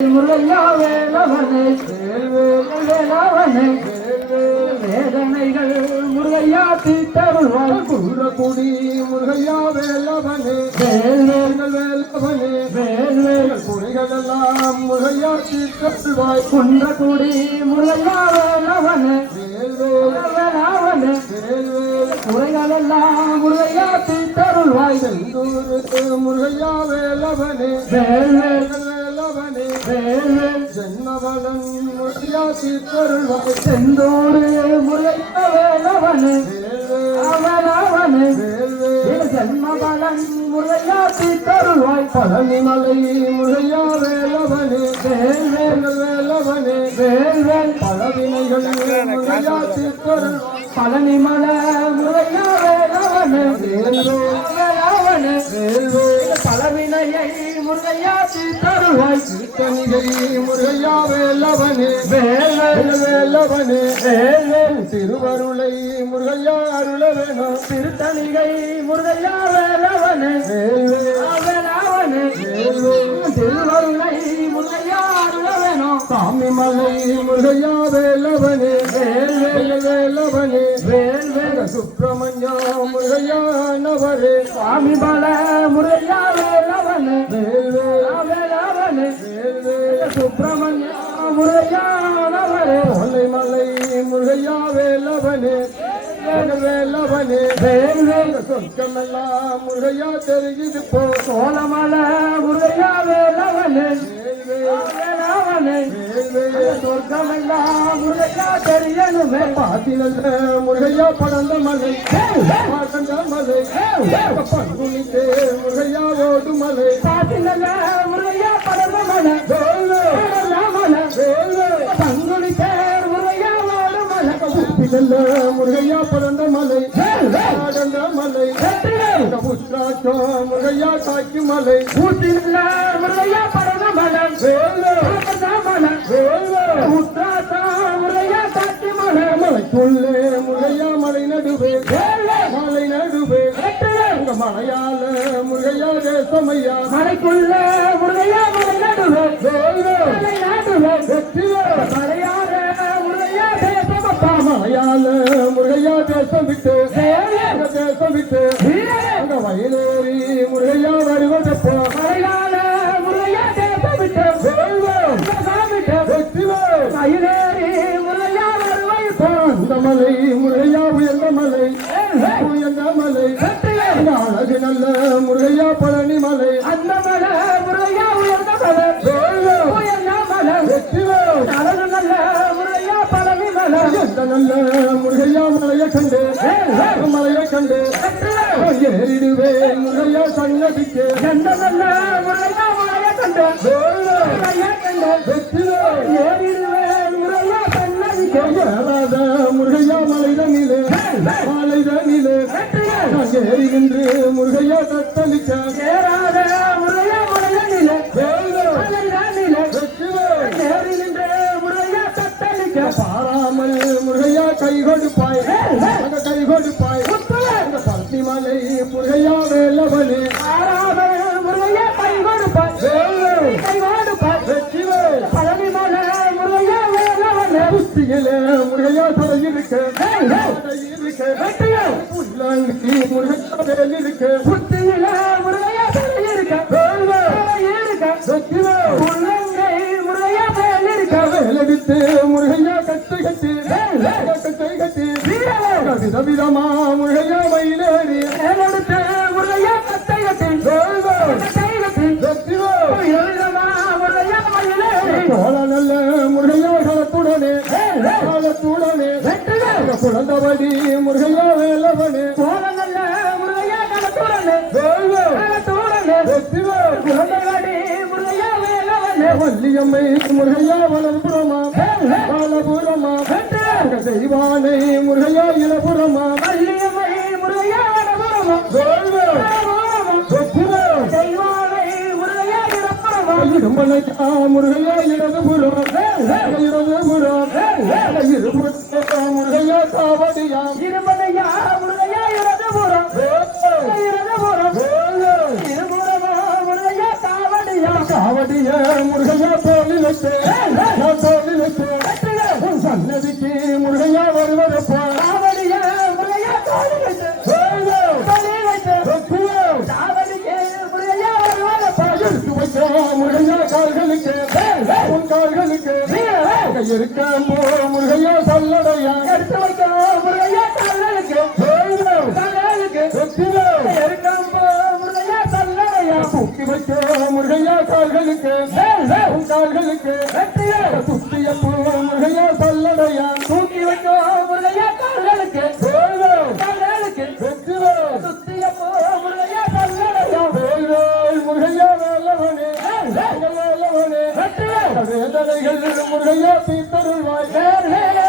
முருகையா வேலவனை வேலவனை வேதனைகள் முருகையா தீட்டருள்வாய் குன்றக்குடி முருகையா வேலவனே வேல்வேல்கள் வேலவனே வேல்வேல்கள் குறைகள் எல்லாம் முருகையா தீட்டருள்வாய் குன்றக்குடி முருகையா வேலவனே வேலவனே வேல்வேல் குறைகள் எல்லாம் முருகையா தீட்டருள்வாய் செந்தூர் முருகையா வேலவனே வேல்வேல்கள் ஜென்மபலன் முருகையா தீட்டருள்வாய் செந்தூர் முருகையா வேலவனே அவனவனே ஜென்மபலன் முருகையா தீட்டருள்வாய் பழனிமலை முருகையா வேலவனே வேலவனே வேல்வேல் பழவினைகள் முருகையா தீட்டருள்வாய் பழனிமலை முருகையா வேலவனே வேலவனே வேல்வேல் பழவினையை முருகையா தீட்டருள்வாய் திருத்தணிகை முருகையா வேலவனே வேலவனே வேல்வேல் திருவருளை முருகையா அருள வேணும் திருத்தணிகை முருகையா வேலவனே வேலவனே திருவருளை முருகையா அருள வேணும் சாமிமலை முருகையா வேலவனே வேலவனே வேல்வேல் சுப்பிரமணியா முருகையா நவரே சாமிமல முருகையா வேலவனே வேலவனே சுப்பிரமணியா முருகையா நவரே மலை முருகையா வேலவனே வேலவனே வேல்வேல் சொர்க்கமெல்லாம் முருகையா தெரியுது போ சோழமல முருகையா வேலவனே வேலவனே சொர்க்கமெல்லாம் முருகையா தெரியணுமே பாத்தினல்ல முருகையா படந்த மலை பாடந்த மலை பங்குனித்தே முருகையா ஓடு மலை பாத்தினல்ல முருகையா படந்த மலை பங்குனித்தே முருகையா ஓடு மலை முருகையா படந்த மலை பாடந்த மலை புற்றாச்சோ முருகையா காக்கி மலை ஊட்டில முருகையா படந்த மலை முற்றாச்சோ முருகையா காக்கி மலை மலைக்குள்ளே முருகையா மலை நடுவே மலை நடுவே மலையால முருகையா தேசமையா மலைக்குள்ள முருகையா மலை நடுவே மலை நடுவே மலையால முருகையா தேசமப்பா மலையால முருகையா தேசம் விட்டு தேசம் விட்டு அங்க வயலேறி முருகையா வருவதப்போ மலையால முருகையா தேசம் விட்டு வயலேறி முருகையா வருவதப்போ அந்த மலை முருகையா உயர்ந்த மலை அழகு நல்ல முருகையா பழனி மலை அந்த மலை முருகையா உயர்ந்த மலை அழகு நல்ல முருகையா பழனி மலை எந்த நல்ல முருகையா மலையை கண்டு ஏறிடுவே முருகையா சன்னதிக்கு எந்த நல்ல முருகையா மலையை கண்டு ஏறிடுவே முருகையா சன்னதிக்கு ஏறாத முருகையா மலைதனிலே ஏறுகின்ற முருகையா தத்தளிக்க ஏறாத முருகையா மலைதனிலே ஏறுகின்ற முருகையா தத்தளிக்க பாராமல் முருகையா கை கொடுப்பாய் பழனி மலை முருகையா வேலவனே முருகையா கை கொடுப்பாய் பழனி மலை முருகையா வேலவனே புத்தியிலே முருகையா தலையிருக்க புல்லாங்கி முருகையா வேலிருக்க புத்தியில முருகையா தலையிருக்க புல்லங்கை முருகையா வேலிருக்க வேலெடுத்து முருகையா கட்டை கட்டி விதவிதமா முருகையா மயிலேறி வேலெடுத்து முருகையா கட்டை கட்டி சோழ நல்ல முருகையா களத்துடனே குழந்தபடி முருகையா வேலவனே சோழ நல்ல முருகையா களத்துடனே குழந்தபடி முருகையா வேலவனே வள்ளியம்மை முருகையா வலபுரமா தெய்வானை முருகையா இளபுரமா வள்ளியம்மை முருகையா வலபுரமா தெய்வானை முருகையா இளபுரமா இரும்பனையா முருகையா இடதுபுரம் முருகையா காவடியா இரும்பனையா முருகையா இடதுபுரம் முருகையா காவடியா முருகையா போலி வைத்து நான் தோழி வைத்து உன் சன்னதிக்கு முருகையா வருவதப்போ காவடிய முருகையா தோழி வைத்து தோழி வைத்து காவடிக்கு முருகையா வருவதப்போ எடுத்து வைத்த முருகையா கால்களுக்கு உன் கால்களுக்கு இருக்க முருகையா சல்லடையா எடுத்து வைக்க முருகையா கால்களுக்கு முருகையா சல்லடையா தூக்கி வைக்க முருகையா கால்களுக்கு உன் கால்களுக்கு துத்திய முருகையா சல்லடையா தூக்கி வைக்க முருகையா கால்களுக்கு சுத்திய முருகையா சல்லடையா முருகையா வேலவனே வேலவனே வேதனைகள் முருகையா தீர்த்தருள்வாய்